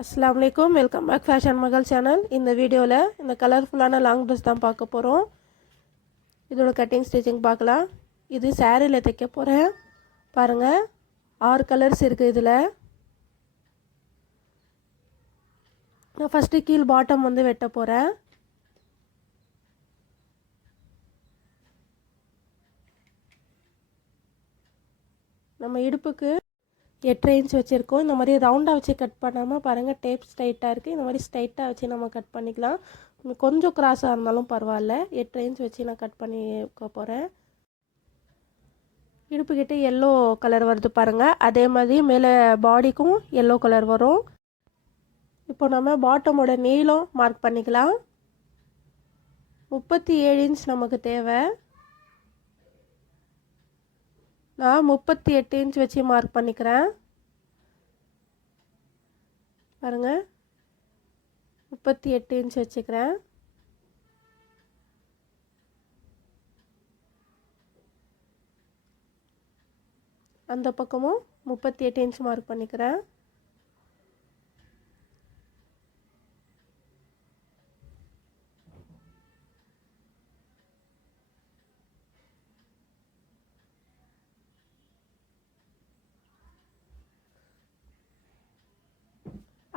அஸ்ஸலாமு அலைக்கும். Welcome back fashion மகள் சேனல். இந்த வீடியோவில் இந்த கலர்ஃபுல்லான லாங் ட்ரெஸ் தான் பார்க்க போகிறோம். இதோட கட்டிங் ஸ்டிச்சிங் பார்க்கலாம். இது சாரியில் தைக்க போகிறேன். பாருங்கள், 6 கலர்ஸ் இருக்குது இதில். நான் ஃபஸ்ட்டு கீழ் பாட்டம் வந்து வெட்ட போகிறேன். நம்ம இடுப்புக்கு 8 இன்ச் வச்சுருக்கோம். இந்த மாதிரி ரவுண்டாக வச்சு கட் பண்ணாமல் பாருங்கள், டேப் ஸ்ட்ரைட்டாக இருக்குது. இந்த மாதிரி ஸ்ட்ரைட்டாக வச்சு நம்ம கட் பண்ணிக்கலாம். கொஞ்சம் கிராஸாக இருந்தாலும் பரவாயில்ல. 8 இன்ச் வச்சு நான் கட் பண்ணிக்க போகிறேன். இடுப்புக்கிட்ட எல்லோ கலர் வருது பாருங்கள். அதே மாதிரி மேலே பாடிக்கும் எல்லோ கலர் வரும். இப்போ நம்ம பாட்டமோட நீளம் மார்க் பண்ணிக்கலாம். 37 இன்ச் நமக்கு தேவை. நான் 38 இன்ச் வச்சு மார்க் பண்ணிக்கிறேன். பாருங்கள், 38 இன்ச் வச்சுக்கிறேன். அந்த பக்கமும் 38 இன்ச் மார்க் பண்ணிக்கிறேன்.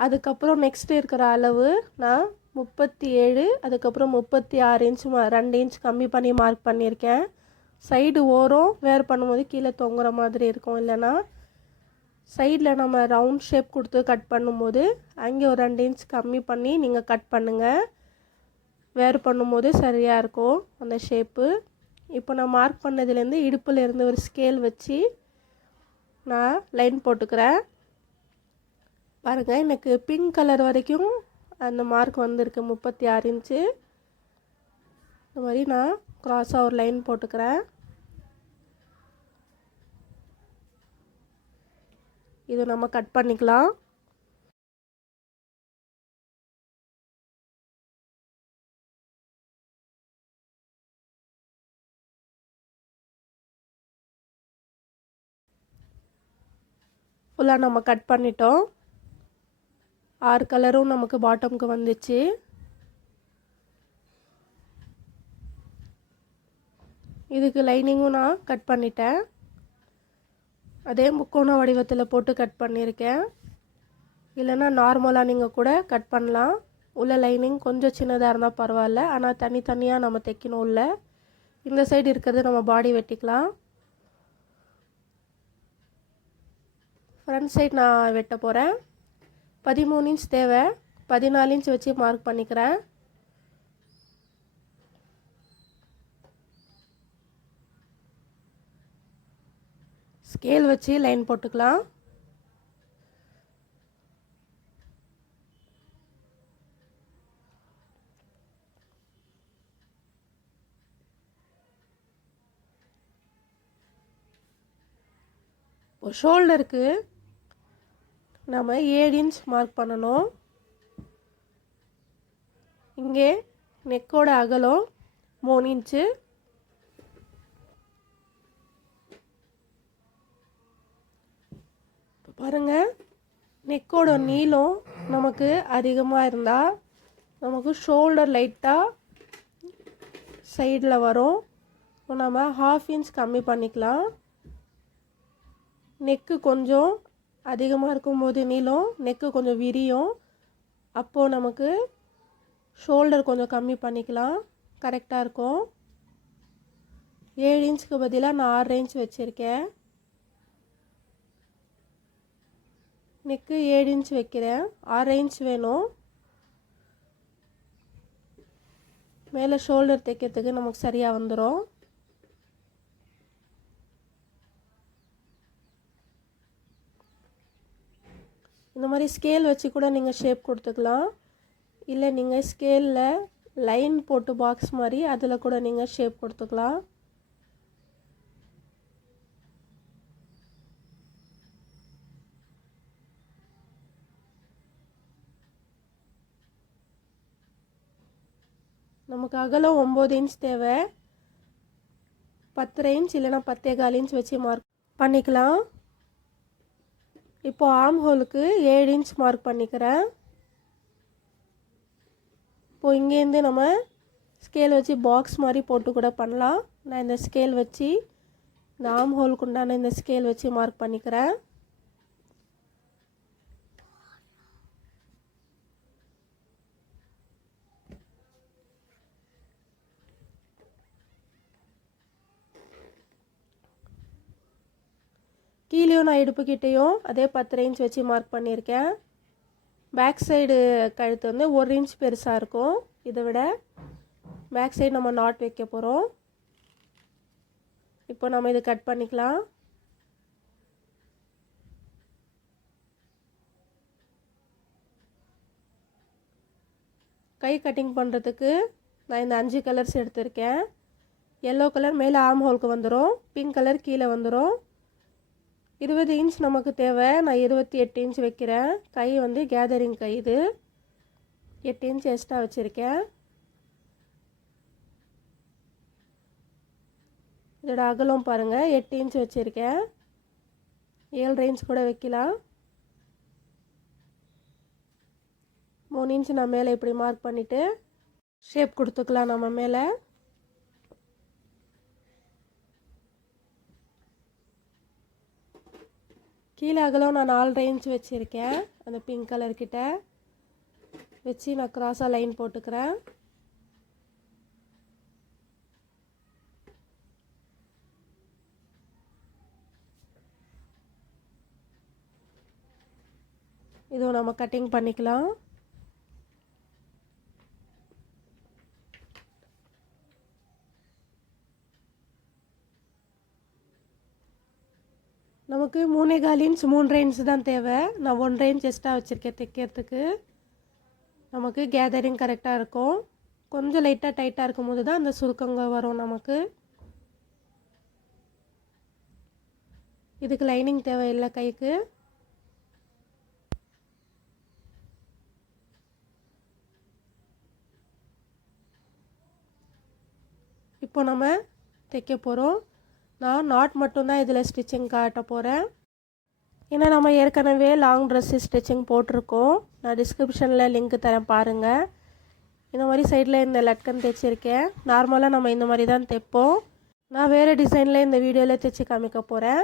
அதுக்கப்புறம் நெக்ஸ்ட் இருக்கிற அளவு நான் 37, அதுக்கப்புறம் 36 இன்ச் 2 இன்ச் கம்மி பண்ணி மார்க் பண்ணியிருக்கேன். சைடு ஓரம் வேர் பண்ணும்போது கீழே தொங்குற மாதிரி இருக்கும். இல்லைன்னா சைடில் நம்ம ரவுண்ட் ஷேப் கொடுத்து கட் பண்ணும்போது அங்கே ஒரு 2 இன்ச் கம்மி பண்ணி நீங்கள் கட் பண்ணுங்கள். வேர் பண்ணும்போது சரியாக இருக்கும் அந்த ஷேப்பு. இப்போ நான் மார்க் பண்ணதுலேருந்து இடுப்புலேருந்து ஒரு ஸ்கேல் வச்சு நான் லைன் போட்டுக்கிறேன். பாருங்கள், எனக்கு பிங்க் கலர் வரைக்கும் அந்த மார்க் வந்திருக்கு, 36 இன்ச்சு. இந்த மாதிரி நான் க்ராஸாக ஒரு லைன் போட்டுக்கிறேன். இது நம்ம கட் பண்ணிக்கலாம். ஃபுல்லாக நம்ம கட் பண்ணிட்டோம். 6 கலரும் நமக்கு பாட்டமுக்கு வந்துச்சு. இதுக்கு லைனிங்கும் நான் கட் பண்ணிட்டேன். அதே முக்கோண வடிவத்தில் போட்டு கட் பண்ணியிருக்கேன். இல்லைன்னா நார்மலாக நீங்கள் கூட கட் பண்ணலாம். உள்ள லைனிங் கொஞ்சம் சின்னதாக இருந்தால் பரவாயில்ல. ஆனால் தனித்தனியாக நம்ம தைக்கணும். உள்ள இந்த சைடு இருக்கிறது நம்ம பாடி வெட்டிக்கலாம். ஃப்ரண்ட் சைடு நான் வெட்ட போகிறேன். 13 இன்ச் தேவை. 14 இன்ச் வச்சு மார்க் பண்ணிக்கிறேன். ஸ்கேல் வச்சு லைன் போட்டுக்கலாம். ஷோல்டருக்கு நம்ம 7 இன்ச் மார்க் பண்ணணும். இங்கே நெக்கோட அகலம் 3 இன்ச்சு. பாருங்கள், நெக்கோட நீளம் நமக்கு அதிகமாக இருந்தால் நமக்கு ஷோல்டர் லைட்டாக சைடில் வரும். நம்ம 1/2 இன்ச் கம்மி பண்ணிக்கலாம். நெக்கு கொஞ்சம் அதிகமாக இருக்கும்போது நீளம் நெக்கு கொஞ்சம் விரியும். அப்போது நமக்கு ஷோல்டர் கொஞ்சம் கம்மி பண்ணிக்கலாம். கரெக்டாக இருக்கும். 7 இன்ச்சுக்கு பதிலாக நான் 6 இன்ச் வச்சுருக்கேன். நெக்கு 7 இன்ச் வைக்கிறேன். 6 இன்ச் வேணும். மேலே ஷோல்டர் தைக்கிறதுக்கு நமக்கு சரியாக வந்துடும். இந்த மாதிரி ஸ்கேல் வச்சு கூட நீங்கள் ஷேப் கொடுத்துக்கலாம். இல்லை நீங்கள் ஸ்கேலில் லைன் போட்டு பாக்ஸ் மாதிரி அதில் கூட நீங்கள் ஷேப் கொடுத்துக்கலாம். நமக்கு அகலம் 9 இன்ச் தேவை. 10 இன்ச் இல்லைனா 10.25 இன்ச் வச்சு மார்க் பண்ணிக்கலாம். இப்போது ஆர்ம் ஹோலுக்கு 7 இன்ச் மார்க் பண்ணிக்கிறேன். இப்போது இங்கேருந்து நம்ம ஸ்கேல் வச்சு பாக்ஸ் மாதிரி போட்டு கூட பண்ணலாம். நான் இந்த ஸ்கேல் வச்சு இந்த ஆர்ம் ஹோலுக்கு உண்டான இந்த ஸ்கேல் வச்சு மார்க் பண்ணிக்கிறேன். கீழேயும் நான் இடுப்புக்கிட்டேயும் அதே 10 இன்ச் வச்சு மார்க் பண்ணியிருக்கேன். பேக் சைடு கழுத்து வந்து 1 இன்ச் பெருசாக இருக்கும். இதை விட பேக் சைடு நம்ம நாட் வைக்க போகிறோம். இப்போ நம்ம இது கட் பண்ணிக்கலாம். கை கட்டிங் பண்ணுறதுக்கு நான் இந்த 5 கலர்ஸ் எடுத்திருக்கேன். எல்லோ கலர் மேலே ஆர்ம் ஹோலுக்கு வந்துடும், பிங்க் கலர் கீழே வந்துடும். 20 இன்ச் நமக்கு தேவை. நான் 28 இன்ச் வைக்கிறேன். கை வந்து கேதரிங் கை, இது 8 இன்ச் எக்ஸ்ட்ரா வச்சுருக்கேன். இதோட அகலம் பாருங்கள், 8 இன்ச் வச்சுருக்கேன். 7 இன்ச் கூட வைக்கலாம். 3 இன்ச் நான் மேலே இப்படி மார்க் பண்ணிவிட்டு ஷேப் கொடுத்துக்கலாம் நம்ம மேலே. கீழே அகலம் நான் 4 இன்ச் வச்சுருக்கேன். அந்த பிங்க் கலர்கிட்ட வச்சு நான் க்ராஸாக லைன் போட்டுக்கிறேன். இதுவும் நம்ம கட்டிங் பண்ணிக்கலாம். நமக்கு 3.25 இன்ச் 3 இன்ச் தான் தேவை. நான் 1 இன்ச் எக்ஸ்ட்ரா வச்சுருக்கேன் தைக்கிறதுக்கு. நமக்கு கேதரிங் கரெக்டாக இருக்கும். கொஞ்சம் லைட்டாக டைட்டாக இருக்கும் போது தான் அந்த சுருக்கங்க வரும் நமக்கு. இதுக்கு லைனிங் தேவையில்லை கைக்கு. இப்போ நம்ம தைக்க போகிறோம். நான் நாட் மட்டும்தான் இதில் ஸ்டிச்சிங் காட்ட போகிறேன். ஏன்னா நம்ம ஏற்கனவே லாங் ட்ரெஸ்ஸு ஸ்டிச்சிங் போட்டிருக்கோம். நான் டிஸ்கிரிப்ஷனில் லிங்க் தரேன் பாருங்கள். இந்த மாதிரி சைடில் இந்த லட்கன் தைச்சிருக்கேன். நார்மலாக நம்ம இந்த மாதிரி தான் தைப்போம். நான் வேறு டிசைனில் இந்த வீடியோவில் தைச்சி காமிக்க போகிறேன்.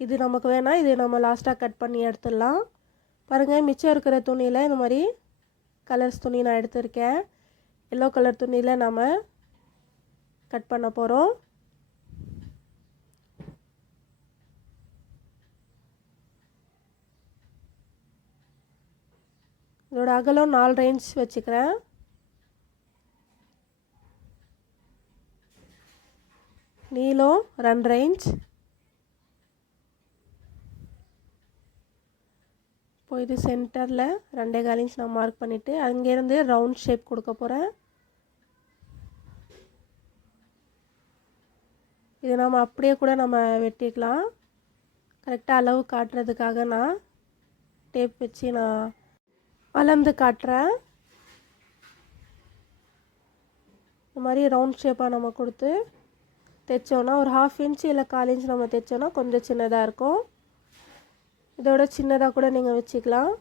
இது நமக்கு வேணால் இது நம்ம லாஸ்ட்டாக கட் பண்ணி எடுத்துடலாம். பாருங்கள், மிச்சம் இருக்கிற துணியில் இந்த மாதிரி கலர்ஸ் துணி நான் எடுத்திருக்கேன். எல்லோ கலர் துணியில் நம்ம கட் பண்ண போகிறோம். இதோட அகலம் 4 இன்ச் வச்சுக்கிறேன். நீளம் 2 இன்ச். இப்போ இது சென்டரில் 2.25 இன்ச் நான் மார்க் பண்ணிவிட்டு அங்கேருந்து ரவுண்ட் ஷேப் கொடுக்க போகிறேன். இது நம்ம அப்படியே கூட நம்ம வெட்டிக்கலாம். கரெக்டாக அளவு காட்டுறதுக்காக நான் டேப் வச்சு நான் அளந்து காட்டுறேன். இந்த மாதிரி ரவுண்ட் ஷேப்பாக நம்ம கொடுத்து தைச்சோன்னா ஒரு 1/2 இன்ச் இல்லை 1/4 இன்ச் நம்ம தைச்சோன்னா கொஞ்சம் சின்னதாக இருக்கும். இதோட சின்னதாக கூட நீங்கள் வச்சுக்கலாம்.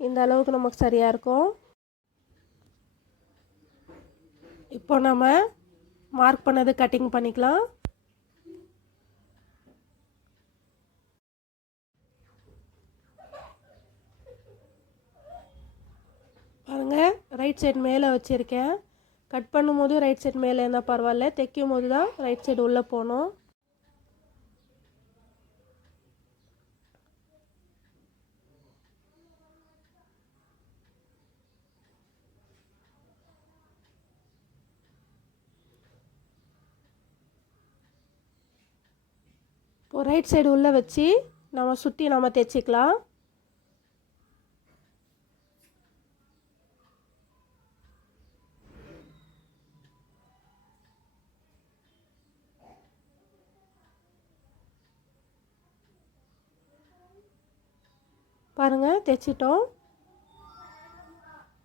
இந்த அளவுக்கு நமக்கு சரியாக இருக்கும். இப்போ நம்ம மார்க் பண்ணது கட்டிங் பண்ணிக்கலாம். பாருங்கள், ரைட் சைடு மேலே வச்சுருக்கேன். கட் பண்ணும்போது ரைட் சைடு மேலே இருந்தால் பரவாயில்ல, தைக்கும் போது தான் ரைட் சைடு உள்ளே போகணும். இப்போ ரைட் சைடு உள்ளே வச்சு நம்ம சுற்றி நம்ம தைச்சிக்கலாம். பாருங்கள், தைச்சிட்டோம்.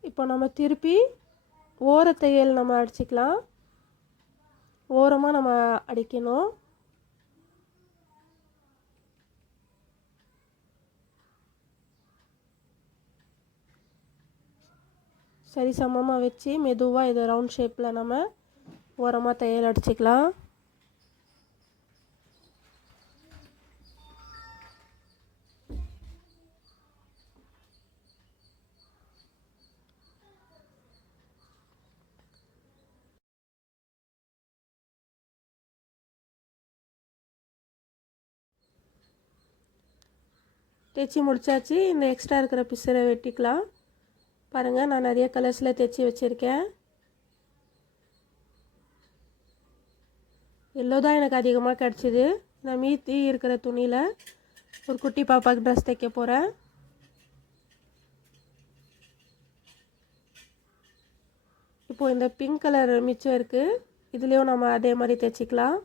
இப்போ நம்ம திருப்பி ஓரத்தையல் நம்ம அடிச்சுக்கலாம். ஓரமாக நம்ம அடிக்கணும். சரி சமமாக வச்சு மெதுவாக இது ரவுண்ட் ஷேப்பில் நம்ம ஓரமாக தையல் அடிச்சுக்கலாம். தைச்சி முடித்தாச்சு. இந்த எக்ஸ்ட்ரா இருக்கிற பிசரை வெட்டிக்கலாம். பாருங்கள், நான் நிறைய கலர்ஸில் தைச்சி வச்சுருக்கேன். எல்லோ தான் எனக்கு அதிகமாக கிடச்சிது. நான் மீதி இருக்கிற துணியில் ஒரு குட்டி பாப்பாவுக்கு ட்ரெஸ் தைக்க போகிறேன். இப்போது இந்த பிங்க் கலர் மிச்சம் இருக்குது, இதுலேயும் நம்ம அதே மாதிரி தைச்சிக்கலாம்.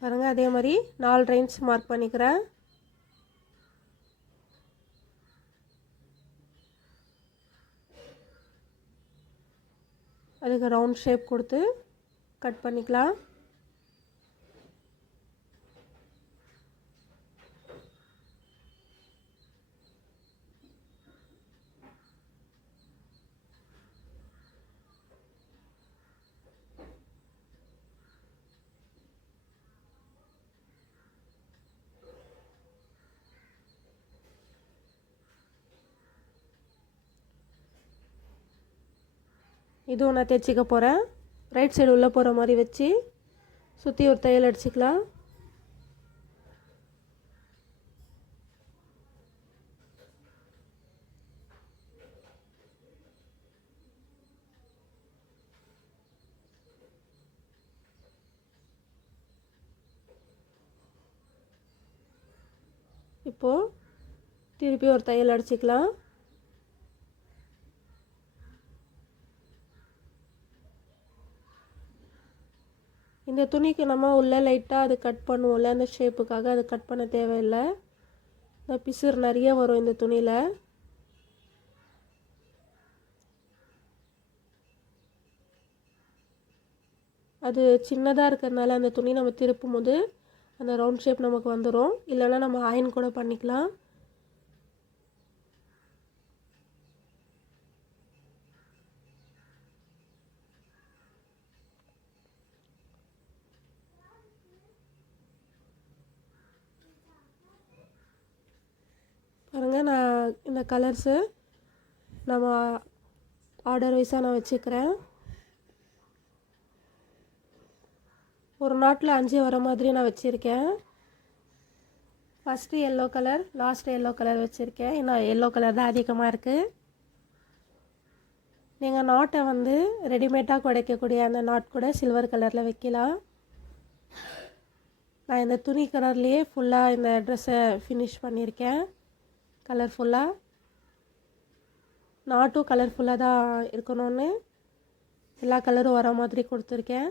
பாருங்கள், அதே மாதிரி 4 ரேஞ்ச் மார்க் பண்ணிக்கிறேன். அதுக்கு ரவுண்ட் ஷேப் கொடுத்து கட் பண்ணிக்கலாம். இதுவும் நான் தைச்சிக்க போகிறேன். ரைட் சைடு உள்ளே போகிற மாதிரி வச்சு சுற்றி ஒரு தையல் அடிச்சுக்கலாம். இப்போது திருப்பி ஒரு தையல் அடிச்சுக்கலாம். இந்த துணிக்கு நம்ம உள்ளே லைட்டாக அது கட் பண்ணுவோம்ல, அந்த ஷேப்புக்காக அது கட் பண்ண தேவையில்லை. இந்த பிசுறு நிறைய வரும் இந்த துணியில். அது சின்னதாக இருக்கிறதுனால அந்த துணி நம்ம திருப்பும் போது அந்த ரவுண்ட் ஷேப் நமக்கு வந்துடும். இல்லைன்னா நம்ம அயன் கூட பண்ணிக்கலாம். பாருங்கள், நான் இந்த கலர்ஸு நம்ம ஆர்டர் வைஸாக நான் வச்சுக்கிறேன். ஒரு நாட்டில் 5 வர மாதிரி நான் வச்சுருக்கேன். First yellow colour, last yellow colour வச்சுருக்கேன். இன்னும் எல்லோ கலர் தான் அதிகமாக இருக்குது. நீங்கள் நாட்டை வந்து ரெடிமேடாக குடைக்கக்கூடிய அந்த நாட் கூட சில்வர் கலரில் வைக்கலாம். நான் இந்த துணி கலர்லேயே ஃபுல்லாக இந்த ட்ரெஸ்ஸை ஃபினிஷ் பண்ணியிருக்கேன். கலர்ஃபுல்லாக நாட்டும் கலர்ஃபுல்லாக தான் இருக்கணும்னு எல்லா கலரும் வர மாதிரி கொடுத்துருக்கேன்.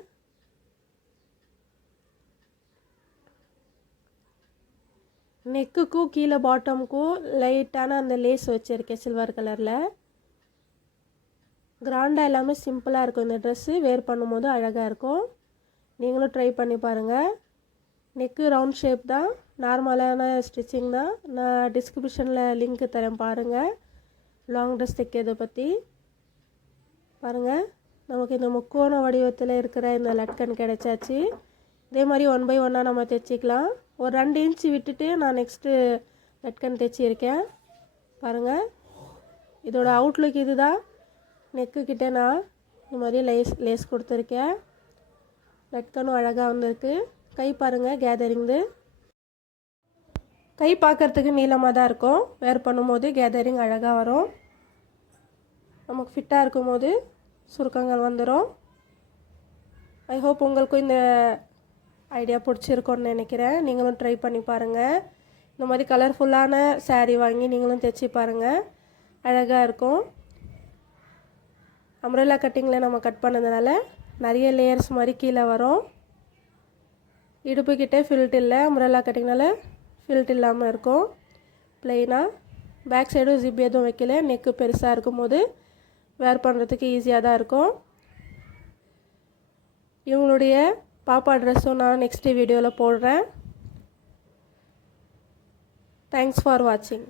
நெக்குக்கும் கீழே பாட்டமுக்கும் லைட்டான அந்த லேஸ் வச்சுருக்கேன் சில்வர் கலரில். கிராண்டாக எல்லாமே சிம்பிளாக இருக்கும். இந்த ட்ரெஸ்ஸு வேர் பண்ணும்போது அழகாக இருக்கும். நீங்களும் ட்ரை பண்ணி பாருங்கள். நெக்கு ரவுண்ட் ஷேப் தான், நார்மலான ஸ்டிச்சிங் தான். நான் டிஸ்கிரிப்ஷனில் லிங்க் தரேன் பாருங்கள், லாங் ட்ரெஸ் தைக்கிறதை பற்றி. பாருங்கள், நமக்கு இந்த முக்கோண வடிவத்தில் இருக்கிற இந்த லட்கன் கிடைச்சாச்சு. இதே மாதிரி 1 by 1 நம்ம தைச்சிக்கலாம். ஒரு 2 இன்ச்சு விட்டுட்டு நான் நெக்ஸ்ட்டு லட்கன் தைச்சிருக்கேன். பாருங்கள், இதோட அவுட்லுக் இது தான். நெக்குக்கிட்டே நான் இந்த மாதிரி லேஸ் கொடுத்துருக்கேன். லட்கனும் அழகாக வந்திருக்கு. கை பாருங்கள், கேதரிங்கு கை பார்க்குறதுக்கு நீளமாக தான் இருக்கும். வேர் பண்ணும்போது கேதரிங் அழகாக வரும். நமக்கு ஃபிட்டாக இருக்கும் போது சுருக்கங்கள் வந்துடும். ஐ ஹோப் உங்களுக்கும் இந்த ஐடியா பிடிச்சிருக்கோன்னு நினைக்கிறேன். நீங்களும் ட்ரை பண்ணி பாருங்கள். இந்த மாதிரி கலர்ஃபுல்லான சாரீ வாங்கி நீங்களும் தைச்சி பாருங்கள், அழகாக இருக்கும். அம்ப்ரெல்லா கட்டிங்கில் நம்ம கட் பண்ணதுனால நிறைய லேயர்ஸ் மாதிரி கீழே வரும். இடுப்புக்கிட்டே ஃபில்ட் இல்லை, அம்ப்ரெல்லா கட்டிங்னால ஃபில்ட் இல்லாமல் இருக்கும். ப்ளைனாக பேக் சைடும் ஜிப் எதுவும் வைக்கல. நெக்கு பெருசாக இருக்கும் போது வேர் பண்ணுறதுக்கு ஈஸியாக தான் இருக்கும். இவங்களுடைய பாப்பா ட்ரெஸ்ஸும் நான் நெக்ஸ்ட்டு வீடியோவில் போடுறேன். தேங்க்ஸ் ஃபார் வாட்சிங்.